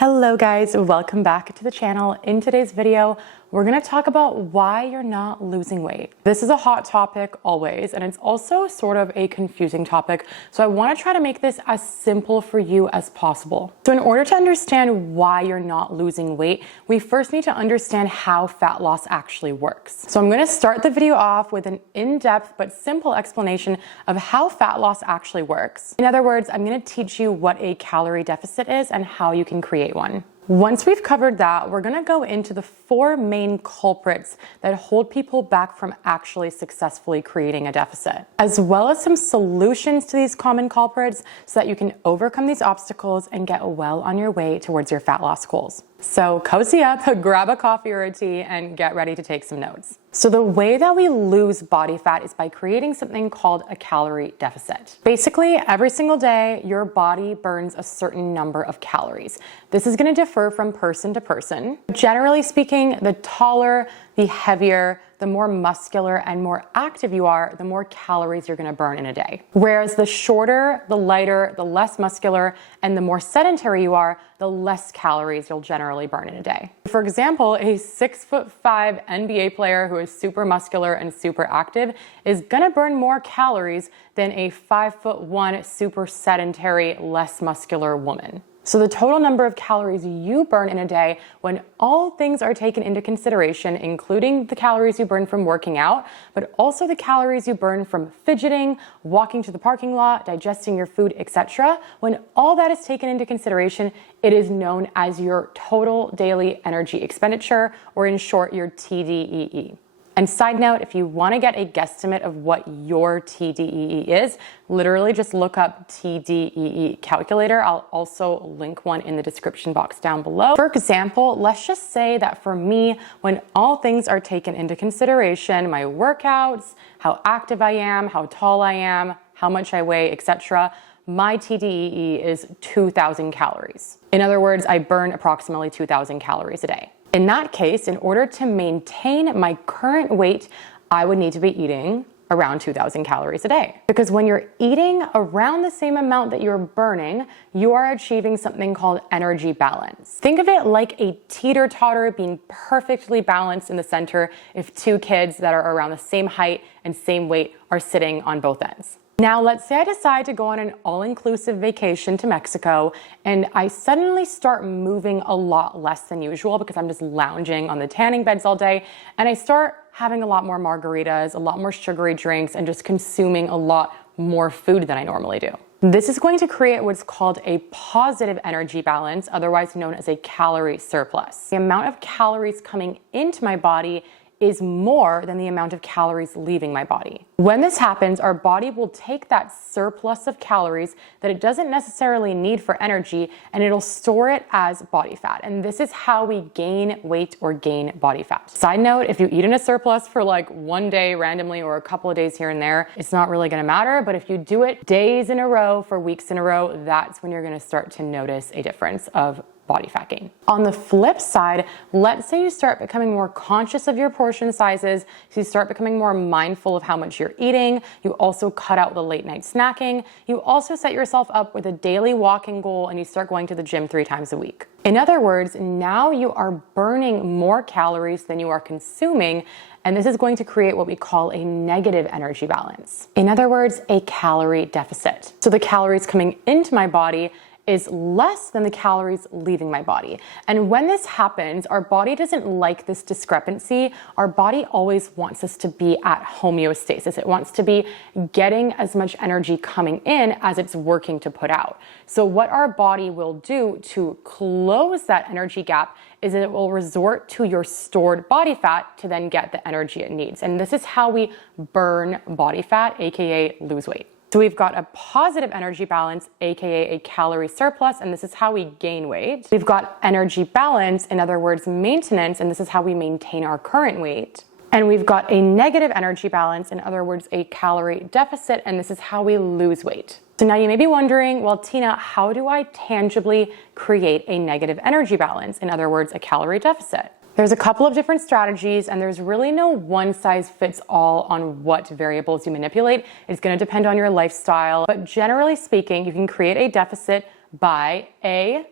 Hello guys, welcome back to the channel. In today's video, we're gonna talk about why you're not losing weight. This is a hot topic always, and it's also sort of a confusing topic. So I wanna try to make this as simple for you as possible. So in order to understand why you're not losing weight, we first need to understand how fat loss actually works. So I'm gonna start the video off with an in-depth but simple explanation of how fat loss actually works. In other words, I'm gonna teach you what a calorie deficit is and how you can create one. Once we've covered that, we're gonna go into the four main culprits that hold people back from actually successfully creating a deficit, as well as some solutions to these common culprits so that you can overcome these obstacles and get well on your way towards your fat loss goals. So cozy up, grab a coffee or a tea, and get ready to take some notes. So the way that we lose body fat is by creating something called a calorie deficit. Basically, every single day, your body burns a certain number of calories. This is gonna differ from person to person. Generally speaking, the taller, the heavier, the more muscular and more active you are, the more calories you're gonna burn in a day. Whereas the shorter, the lighter, the less muscular, and the more sedentary you are, the less calories you'll generally burn in a day. For example, a 6'5" NBA player who is super muscular and super active is gonna burn more calories than a 5'1" super sedentary, less muscular woman. So the total number of calories you burn in a day, when all things are taken into consideration, including the calories you burn from working out, but also the calories you burn from fidgeting, walking to the parking lot, digesting your food, etc., when all that is taken into consideration, it is known as your total daily energy expenditure, or in short, your TDEE. And side note, if you want to get a guesstimate of what your TDEE is, literally just look up TDEE calculator. I'll also link one in the description box down below. For example, let's just say that for me, when all things are taken into consideration, my workouts, how active I am, how tall I am, how much I weigh, etc., my TDEE is 2,000 calories. In other words, I burn approximately 2,000 calories a day. In that case, in order to maintain my current weight, I would need to be eating around 2,000 calories a day. Because when you're eating around the same amount that you're burning, you are achieving something called energy balance. Think of it like a teeter-totter being perfectly balanced in the center if two kids that are around the same height and same weight are sitting on both ends. Now, let's say I decide to go on an all-inclusive vacation to Mexico and I suddenly start moving a lot less than usual because I'm just lounging on the tanning beds all day, and I start having a lot more margaritas, a lot more sugary drinks, and just consuming a lot more food than I normally do. This is going to create what's called a positive energy balance, otherwise known as a calorie surplus. The amount of calories coming into my body is more than the amount of calories leaving my body. When this happens, our body will take that surplus of calories that it doesn't necessarily need for energy, and it'll store it as body fat. And this is how we gain weight or gain body fat. Side note, if you eat in a surplus for like one day randomly or a couple of days here and there, it's not really gonna matter. But if you do it days in a row for weeks in a row, that's when you're gonna start to notice a difference of body fat gain. On the flip side, let's say you start becoming more conscious of your portion sizes, so you start becoming more mindful of how much you're eating, you also cut out the late night snacking, you also set yourself up with a daily walking goal, and you start going to the gym 3 times a week. In other words, now you are burning more calories than you are consuming, and this is going to create what we call a negative energy balance. In other words, a calorie deficit. So the calories coming into my body is less than the calories leaving my body. And when this happens, our body doesn't like this discrepancy. Our body always wants us to be at homeostasis. It wants to be getting as much energy coming in as it's working to put out. So what our body will do to close that energy gap is that it will resort to your stored body fat to then get the energy it needs. And this is how we burn body fat, aka lose weight. So we've got a positive energy balance, aka a calorie surplus, and this is how we gain weight. We've got energy balance, in other words, maintenance, and this is how we maintain our current weight. And we've got a negative energy balance, in other words, a calorie deficit, and this is how we lose weight. So now you may be wondering, well, Tina, how do I tangibly create a negative energy balance? In other words, a calorie deficit? There's a couple of different strategies, and there's really no one size fits all on what variables you manipulate. It's going to depend on your lifestyle, but generally speaking, you can create a deficit by A,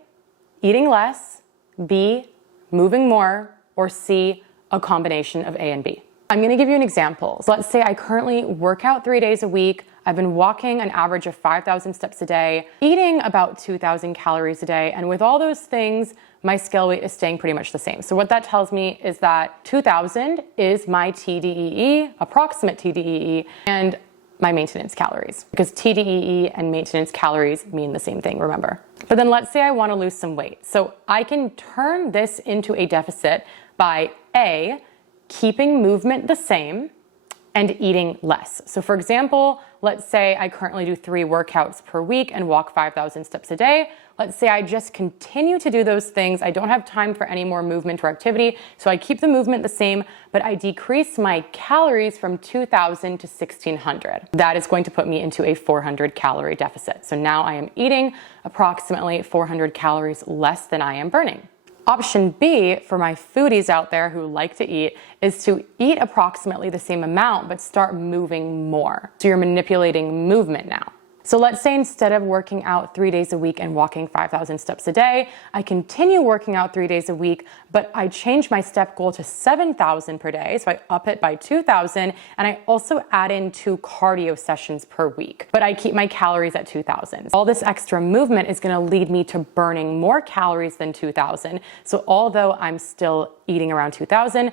eating less, B, moving more, or C, a combination of A and B. I'm gonna give you an example. So let's say I currently work out 3 days a week. I've been walking an average of 5,000 steps a day, eating about 2,000 calories a day. And with all those things, my scale weight is staying pretty much the same. So what that tells me is that 2,000 is my TDEE, approximate TDEE, and my maintenance calories, because TDEE and maintenance calories mean the same thing, remember? But then let's say I wanna lose some weight. So I can turn this into a deficit by A, keeping movement the same and eating less. So for example, let's say I currently do 3 workouts per week and walk 5,000 steps a day. Let's say I just continue to do those things. I don't have time for any more movement or activity. So I keep the movement the same, but I decrease my calories from 2,000 to 1,600. That is going to put me into a 400 calorie deficit. So now I am eating approximately 400 calories less than I am burning. Option B, for my foodies out there who like to eat, is to eat approximately the same amount, but start moving more. So you're manipulating movement now. So let's say instead of working out 3 days a week and walking 5,000 steps a day, I continue working out 3 days a week, but I change my step goal to 7,000 per day. So I up it by 2,000, and I also add in 2 cardio sessions per week, but I keep my calories at 2,000. All this extra movement is gonna lead me to burning more calories than 2,000. So although I'm still eating around 2,000,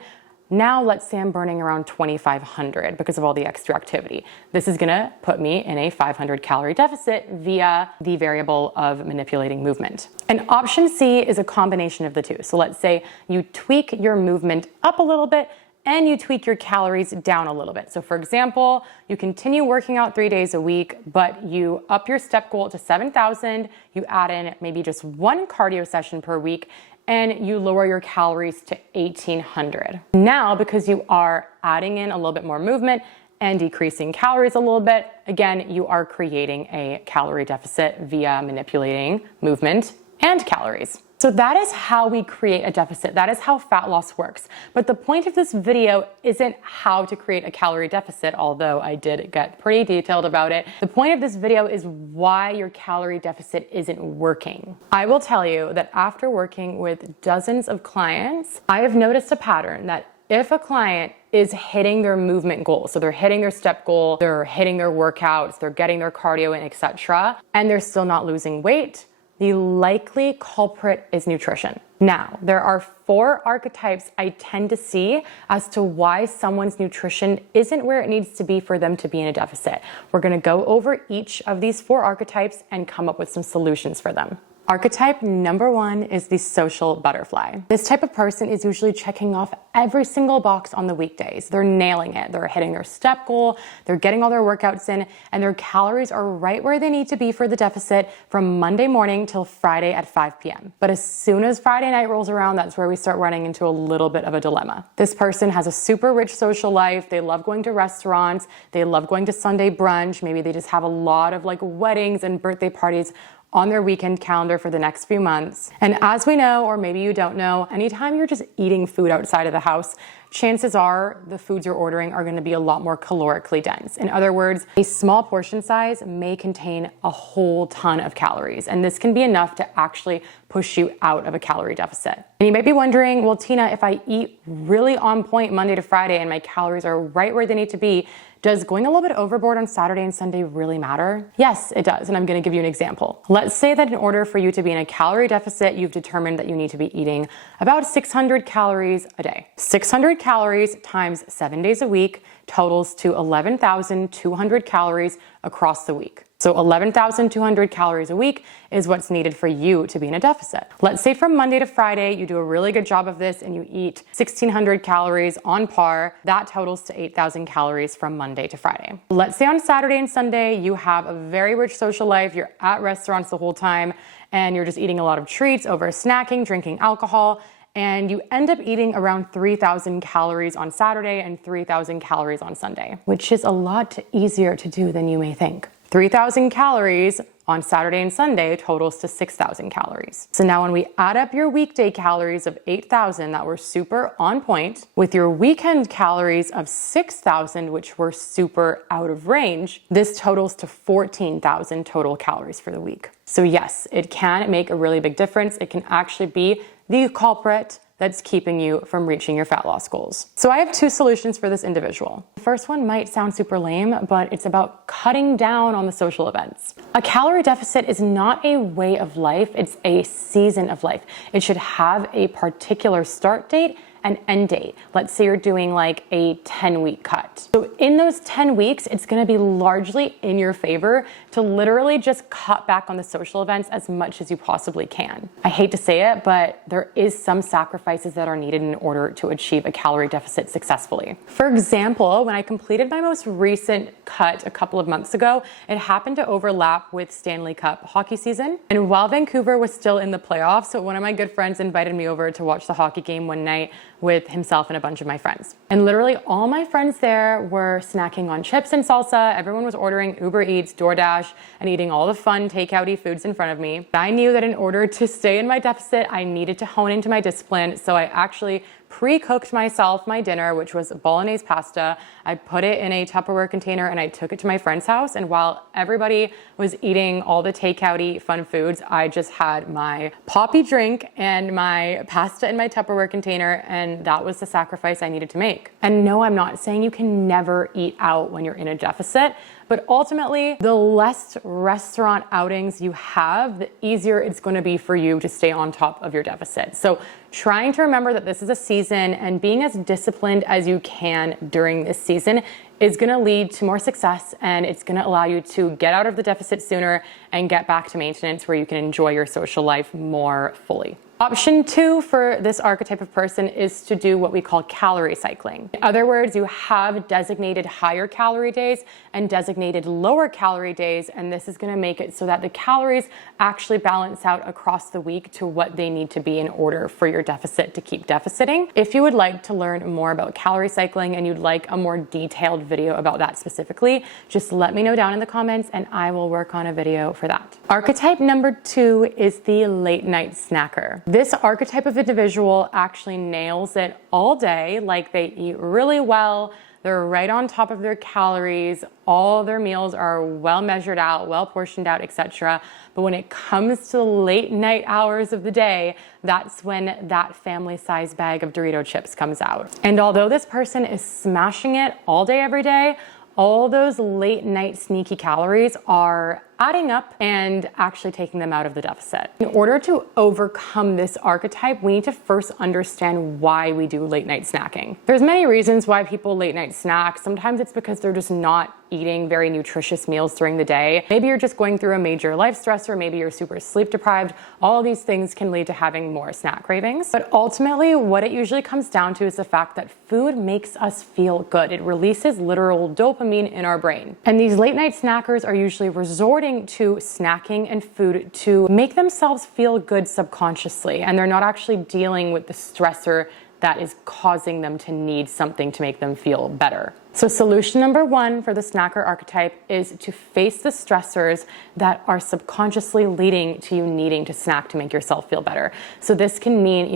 now let's say I'm burning around 2,500 because of all the extra activity. This is gonna put me in a 500 calorie deficit via the variable of manipulating movement. And option C is a combination of the two. So let's say you tweak your movement up a little bit and you tweak your calories down a little bit. So for example, you continue working out 3 days a week, but you up your step goal to 7,000, you add in maybe just 1 cardio session per week, and you lower your calories to 1,800. Now, because you are adding in a little bit more movement and decreasing calories a little bit, again, you are creating a calorie deficit via manipulating movement and calories. So that is how we create a deficit. That is how fat loss works. But the point of this video isn't how to create a calorie deficit, although I did get pretty detailed about it. The point of this video is why your calorie deficit isn't working. I will tell you that after working with dozens of clients, I have noticed a pattern that if a client is hitting their movement goals, so they're hitting their step goal, they're hitting their workouts, they're getting their cardio in, etc., and they're still not losing weight, the likely culprit is nutrition. Now, there are 4 archetypes I tend to see as to why someone's nutrition isn't where it needs to be for them to be in a deficit. We're gonna go over each of these 4 archetypes and come up with some solutions for them. Archetype number 1 is the social butterfly. This type of person is usually checking off every single box on the weekdays. They're nailing it. They're hitting their step goal, they're getting all their workouts in, and their calories are right where they need to be for the deficit from Monday morning till Friday at 5 p.m. But as soon as Friday night rolls around, that's where we start running into a little bit of a dilemma. This person has a super rich social life. They love going to restaurants. They love going to Sunday brunch. Maybe they just have a lot of like weddings and birthday parties on their weekend calendar for the next few months. And as we know, or maybe you don't know, anytime you're just eating food outside of the house, chances are the foods you're ordering are gonna be a lot more calorically dense. In other words, a small portion size may contain a whole ton of calories, and this can be enough to actually push you out of a calorie deficit. And you might be wondering, well, Tina, if I eat really on point Monday to Friday and my calories are right where they need to be, does going a little bit overboard on Saturday and Sunday really matter? Yes, it does, and I'm gonna give you an example. Let's say that in order for you to be in a calorie deficit, you've determined that you need to be eating about 600 calories a day. 600 calories times 7 days a week totals to 11,200 calories across the week. So 11,200 calories a week is what's needed for you to be in a deficit. Let's say from Monday to Friday, you do a really good job of this and you eat 1,600 calories on par. That totals to 8,000 calories from Monday to Friday. Let's say on Saturday and Sunday, you have a very rich social life. You're at restaurants the whole time and you're just eating a lot of treats, over snacking, drinking alcohol, and you end up eating around 3,000 calories on Saturday and 3,000 calories on Sunday, which is a lot easier to do than you may think. 3,000 calories on Saturday and Sunday totals to 6,000 calories. So now when we add up your weekday calories of 8,000 that were super on point with your weekend calories of 6,000, which were super out of range, this totals to 14,000 total calories for the week. So yes, it can make a really big difference. It can actually be the culprit that's keeping you from reaching your fat loss goals. So I have two solutions for this individual. The first one might sound super lame, but it's about cutting down on the social events. A calorie deficit is not a way of life, it's a season of life. It should have a particular start date and end date. Let's say you're doing like a 10-week cut. So in those 10 weeks, it's gonna be largely in your favor to literally just cut back on the social events as much as you possibly can. I hate to say it, but there is some sacrifices that are needed in order to achieve a calorie deficit successfully. For example, when I completed my most recent cut a couple of months ago, it happened to overlap with Stanley Cup hockey season. And while Vancouver was still in the playoffs, so one of my good friends invited me over to watch the hockey game one night with himself and a bunch of my friends. And literally all my friends there were snacking on chips and salsa. Everyone was ordering Uber Eats, DoorDash, and eating all the fun takeout-y foods in front of me. I knew that in order to stay in my deficit, I needed to hone into my discipline. So I actually pre-cooked myself my dinner, which was bolognese pasta. I put it in a Tupperware container and I took it to my friend's house. And while everybody was eating all the takeout-y fun foods, I just had my poppy drink and my pasta in my Tupperware container. And that was the sacrifice I needed to make. And no, I'm not saying you can never eat out when you're in a deficit, but ultimately, the less restaurant outings you have, the easier it's going to be for you to stay on top of your deficit. So trying to remember that this is a season and being as disciplined as you can during this season is going to lead to more success, and it's going to allow you to get out of the deficit sooner and get back to maintenance where you can enjoy your social life more fully. Option 2 for this archetype of person is to do what we call calorie cycling. In other words, you have designated higher calorie days and designated lower calorie days, and this is going to make it so that the calories actually balance out across the week to what they need to be in order for your deficit to keep deficiting. If you would like to learn more about calorie cycling and you'd like a more detailed video about that specifically, just let me know down in the comments and I will work on a video for that. Archetype number 2 is the late night snacker. This archetype of individual actually nails it all day. Like, they eat really well, they're right on top of their calories, all their meals are well measured out, well portioned out, etc. But when it comes to the late night hours of the day, that's when that family size bag of Dorito chips comes out. And although this person is smashing it all day, every day, all those late night sneaky calories are adding up and actually taking them out of the deficit. In order to overcome this archetype, we need to first understand why we do late night snacking. There's many reasons why people late night snack. Sometimes it's because they're just not eating very nutritious meals during the day. Maybe you're just going through a major life stressor, maybe you're super sleep deprived. All of these things can lead to having more snack cravings. But ultimately, what it usually comes down to is the fact that food makes us feel good. It releases literal dopamine in our brain. And these late night snackers are usually resorting to snacking and food to make themselves feel good subconsciously, and they're not actually dealing with the stressor that is causing them to need something to make them feel better. So solution number 1 for the snacker archetype is to face the stressors that are subconsciously leading to you needing to snack to make yourself feel better. So this can mean,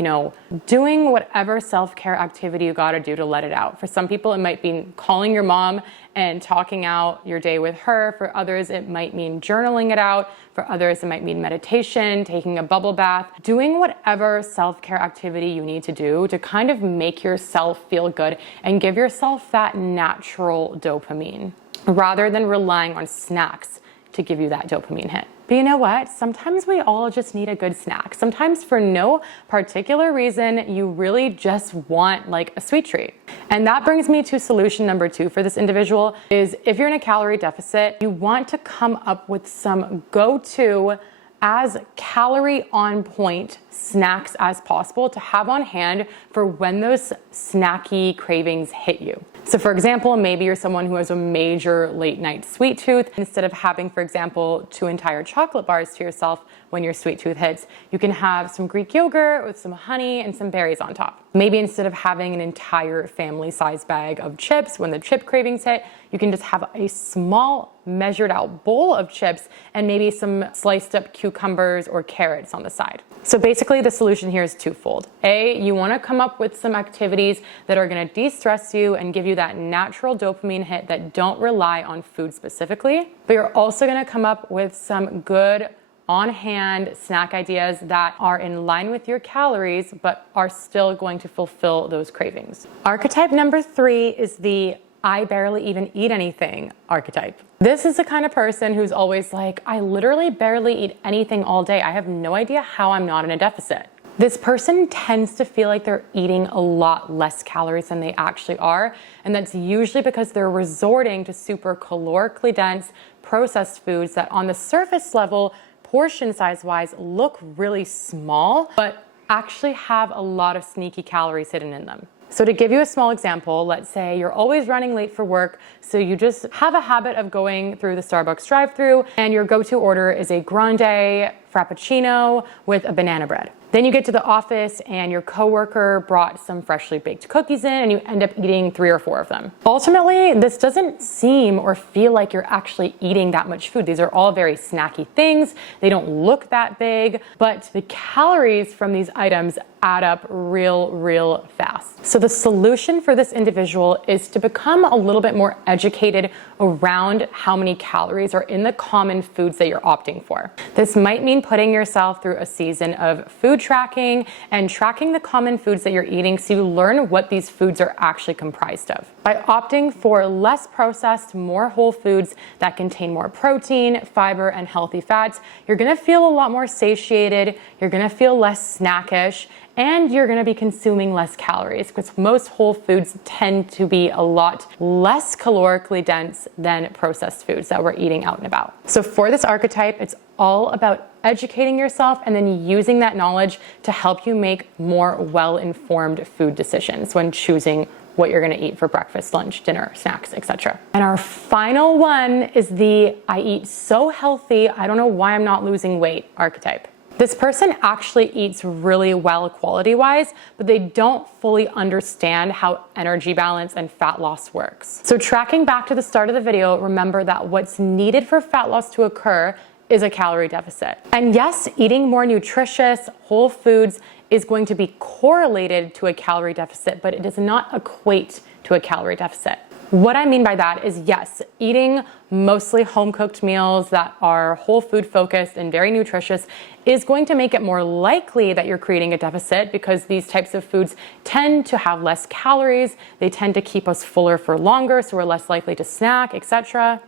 doing whatever self-care activity you gotta do to let it out. For some people, it might be calling your mom and talking out your day with her. For others, it might mean journaling it out. For others, it might mean meditation, taking a bubble bath, doing whatever self-care activity you need to do to kind of make yourself feel good and give yourself that natural dopamine rather than relying on snacks to give you that dopamine hit. But you know what? Sometimes we all just need a good snack. Sometimes for no particular reason, you really just want like a sweet treat. And that brings me to solution number 2 for this individual is if you're in a calorie deficit, you want to come up with some go-to as calorie on point snacks as possible to have on hand for when those snacky cravings hit you. So for example, maybe you're someone who has a major late night sweet tooth. Instead of having, for example, 2 entire chocolate bars to yourself, when your sweet tooth hits. You can have some Greek yogurt with some honey and some berries on top. Maybe instead of having an entire family-size bag of chips when the chip cravings hit, you can just have a small measured out bowl of chips and maybe some sliced up cucumbers or carrots on the side. So basically the solution here is twofold. A, you want to come up with some activities that are going to de-stress you and give you that natural dopamine hit that don't rely on food specifically, but you're also going to come up with some good on-hand snack ideas that are in line with your calories but are still going to fulfill those cravings. Archetype number 3 is the I barely even eat anything archetype. This is the kind of person who's always like, I literally barely eat anything all day. I have no idea how I'm not in a deficit. This person tends to feel like they're eating a lot less calories than they actually are, and that's usually because they're resorting to super calorically dense processed foods that on the surface level, portion size wise, look really small, but actually have a lot of sneaky calories hidden in them. So to give you a small example, let's say you're always running late for work, so you just have a habit of going through the Starbucks drive-thru and your go-to order is a grande frappuccino with a banana bread. Then you get to the office and your coworker brought some freshly baked cookies in and you end up eating 3 or 4 of them. Ultimately, this doesn't seem or feel like you're actually eating that much food. These are all very snacky things. They don't look that big, but the calories from these items add up real fast. So the solution for this individual is to become a little bit more educated around how many calories are in the common foods that you're opting for. This might mean putting yourself through a season of food tracking and tracking the common foods that you're eating so you learn what these foods are actually comprised of. By opting for less processed, more whole foods that contain more protein, fiber, and healthy fats, you're gonna feel a lot more satiated, you're gonna feel less snackish, and you're gonna be consuming less calories because most whole foods tend to be a lot less calorically dense than processed foods that we're eating out and about. So for this archetype, it's all about educating yourself and then using that knowledge to help you make more well-informed food decisions when choosing what you're gonna eat for breakfast, lunch, dinner, snacks, etc. And our final one is the I eat so healthy, I don't know why I'm not losing weight archetype. This person actually eats really well quality-wise, but they don't fully understand how energy balance and fat loss works. So tracking back to the start of the video, remember that what's needed for fat loss to occur is a calorie deficit. And yes, eating more nutritious, whole foods is going to be correlated to a calorie deficit, but it does not equate to a calorie deficit. What I mean by that is, yes, eating mostly home-cooked meals that are whole food focused and very nutritious is going to make it more likely that you're creating a deficit because these types of foods tend to have less calories, they tend to keep us fuller for longer, so we're less likely to snack, etc.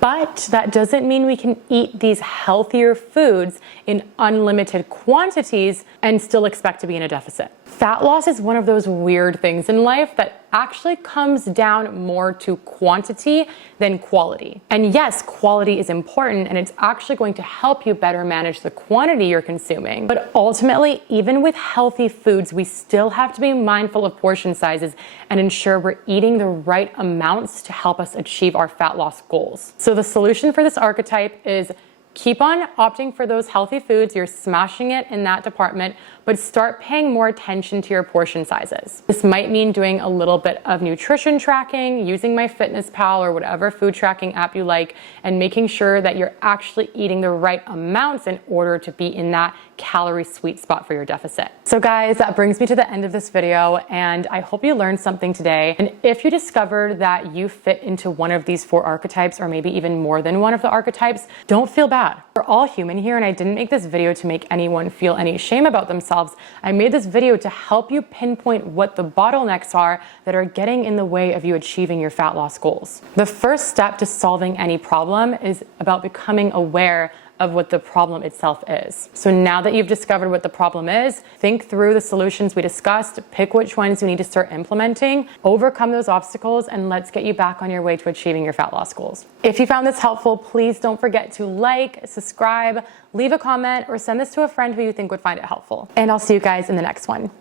But that doesn't mean we can eat these healthier foods in unlimited quantities and still expect to be in a deficit. Fat loss is one of those weird things in life that actually comes down more to quantity than quality. And yes, quality is important and it's actually going to help you better manage the quantity you're consuming. But ultimately, even with healthy foods, we still have to be mindful of portion sizes and ensure we're eating the right amounts to help us achieve our fat loss goals. So the solution for this archetype is keep on opting for those healthy foods. You're smashing it in that department, but start paying more attention to your portion sizes. This might mean doing a little bit of nutrition tracking, using MyFitnessPal or whatever food tracking app you like, and making sure that you're actually eating the right amounts in order to be in that calorie sweet spot for your deficit. So guys, that brings me to the end of this video, and I hope you learned something today. And if you discovered that you fit into one of these 4 archetypes, or maybe even more than one of the archetypes, don't feel bad. We're all human here, and I didn't make this video to make anyone feel any shame about themselves. I made this video to help you pinpoint what the bottlenecks are that are getting in the way of you achieving your fat loss goals. The first step to solving any problem is about becoming aware of what the problem itself is. So now that you've discovered what the problem is, think through the solutions we discussed, pick which ones you need to start implementing, overcome those obstacles, and let's get you back on your way to achieving your fat loss goals. If you found this helpful, please don't forget to like, subscribe, leave a comment, or send this to a friend who you think would find it helpful. And I'll see you guys in the next one.